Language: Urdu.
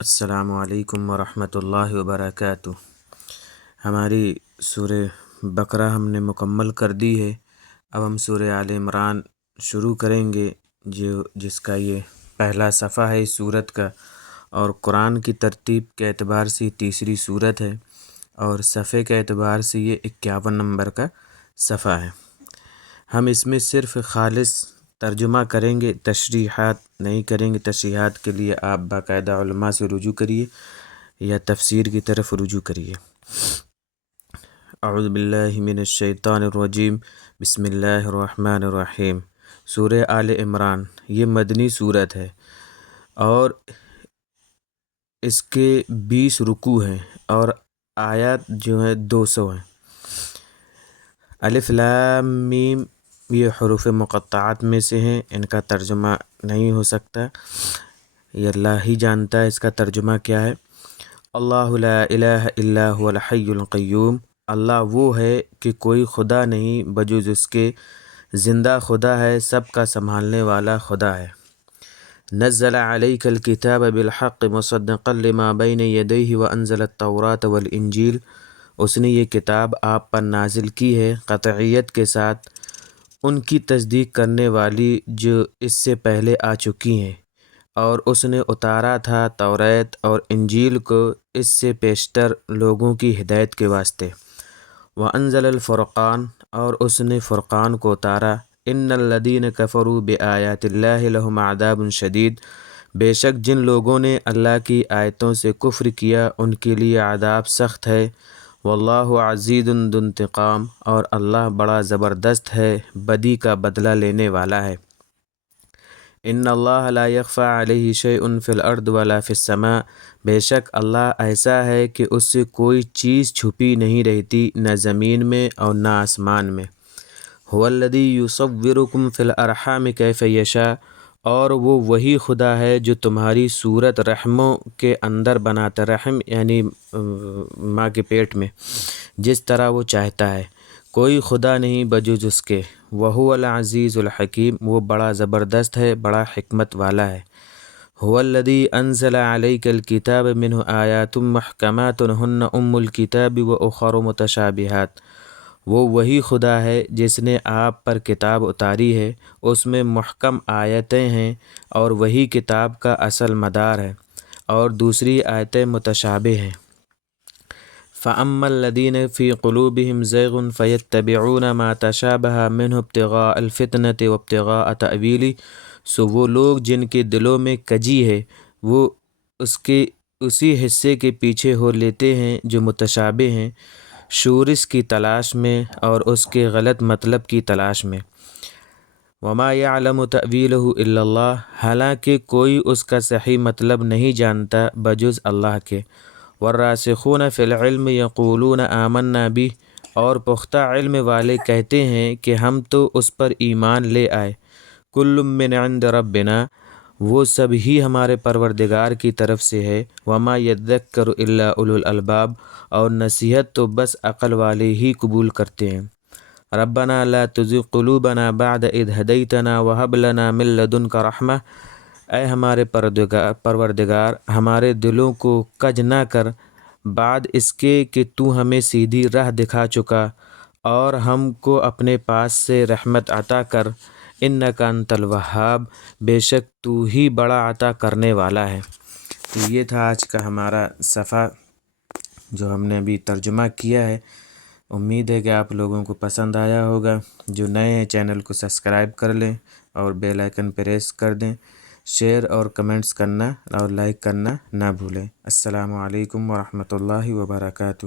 السلام علیکم ورحمۃ اللہ وبرکاتہ۔ ہماری سورہ بقرہ ہم نے مکمل کر دی ہے۔ اب ہم سورہ آل عمران شروع کریں گے، جس کا یہ پہلا صفحہ ہے اس سورت کا، اور قرآن کی ترتیب کے اعتبار سے یہ تیسری سورت ہے، اور صفحے کے اعتبار سے یہ 51 نمبر کا صفحہ ہے۔ ہم اس میں صرف خالص ترجمہ کریں گے، تشریحات نہیں کریں گے۔ تشریحات کے لیے آپ باقاعدہ علماء سے رجوع کریے یا تفسیر کی طرف رجوع کریے۔ اعوذ باللہ من الشیطان الرجیم، بسم اللہ الرحمن الرحیم۔ سورہ آل عمران یہ مدنی سورت ہے اور اس کے 20 رکوع ہیں اور آیات جو ہیں 200 ہیں۔ الف لام میم یہ حروف مقطعات میں سے ہیں، ان کا ترجمہ نہیں ہو سکتا، یہ اللہ ہی جانتا ہے اس کا ترجمہ کیا ہے۔ اللہ لا الہ الا هو الحی القیوم، اللہ وہ ہے کہ کوئی خدا نہیں بجز اس کے، زندہ خدا ہے، سب کا سنبھالنے والا خدا ہے۔ نزل علیک الکتاب بالحق مصدقا لما بین یدیہ وانزل التوراۃ والانجیل، اس نے یہ کتاب آپ پر نازل کی ہے قطعیت کے ساتھ، ان کی تصدیق کرنے والی جو اس سے پہلے آ چکی ہیں، اور اس نے اتارا تھا توریت اور انجیل کو اس سے پیشتر لوگوں کی ہدایت کے واسطے۔ وانزل الفرقان، اور اس نے فرقان کو اتارا۔ ان الذین کفروا بآیات اللہ لہم عذاب شدید، بے شک جن لوگوں نے اللہ کی آیتوں سے کفر کیا ان کے لیے عذاب سخت ہے۔ واللہ عزیز ذو انتقام، اور اللہ بڑا زبردست ہے، بدی کا بدلہ لینے والا ہے۔ ان اللہ لا یخفی علیہ شیء فی الارض ولا فی السماء، بے شک اللہ ایسا ہے کہ اس سے کوئی چیز چھپی نہیں رہتی، نہ زمین میں اور نہ آسمان میں۔ هو الذی یصورکم فی الارحام کیف یشاء، اور وہ وہی خدا ہے جو تمہاری صورت رحموں کے اندر بناتا، رحم یعنی ماں کے پیٹ میں، جس طرح وہ چاہتا ہے۔ کوئی خدا نہیں بجز اس کے۔ وہو العزیز الحکیم، وہ بڑا زبردست ہے، بڑا حکمت والا ہے۔ هو الذی انزل علیک الکتاب منہ آیات محکمات ہن ام الکتاب واخر متشابہات، وہ وہی خدا ہے جس نے آپ پر کتاب اتاری ہے، اس میں محکم آیتیں ہیں اور وہی کتاب کا اصل مدار ہے، اور دوسری آیتیں متشابہ ہیں۔ فَأَمَّا الَّذِينَ فِي قُلُوبِهِمْ زَيْغٌ فَيَتَّبِعُونَ مَا تَشَابَهَ مِنْهُ ابْتِغَاءَ الْفِتْنَةِ وَابْتِغَاءَ تَأْوِيلِهِ، سو وہ لوگ جن کے دلوں میں کجی ہے وہ اسی حصے کے پیچھے ہو لیتے ہیں جو متشابہ ہیں، شورش کی تلاش میں اور اس کے غلط مطلب کی تلاش میں۔ وَمَا يَعْلَمُ تَأْوِيلَهُ إِلَّا اللَّهُ، حالانکہ کوئی اس کا صحیح مطلب نہیں جانتا بجز اللہ کے۔ وَالرَّاسِخُونَ فِي الْعِلْمِ يَقُولُونَ آمَنَّا بِهِ، اور پختہ علم والے کہتے ہیں کہ ہم تو اس پر ایمان لے آئے۔ كُلٌّ مِّنْ عِنْدِ رَبِّنَا، وہ سب ہی ہمارے پروردگار کی طرف سے ہے۔ وَمَا يَذَّكَّرُ إِلَّا أُولُو الْأَلْبَابِ، اور نصیحت تو بس عقل والے ہی قبول کرتے ہیں۔ رَبَّنَا لَا تُزِغْ قُلُوبَنَا بَعْدَ إِذْ هَدَيْتَنَا وَهَبْ لَنَا مِن لَّدُنكَ رَحْمَةً، اے ہمارے پروردگار ہمارے دلوں کو کج نہ کر بعد اس کے کہ تو ہمیں سیدھی راہ دکھا چکا، اور ہم کو اپنے پاس سے رحمت عطا کر۔ انک انت الوہاب، بے شک تو ہی بڑا عطا کرنے والا ہے۔ تو یہ تھا آج کا ہمارا صفحہ جو ہم نے ابھی ترجمہ کیا ہے۔ امید ہے کہ آپ لوگوں کو پسند آیا ہوگا۔ جو نئے ہیں چینل کو سبسکرائب کر لیں اور بیل آئیکن پریس کر دیں۔ شیئر اور کمنٹس کرنا اور لائک کرنا نہ بھولیں۔ السلام علیکم ورحمۃ اللہ وبرکاتہ۔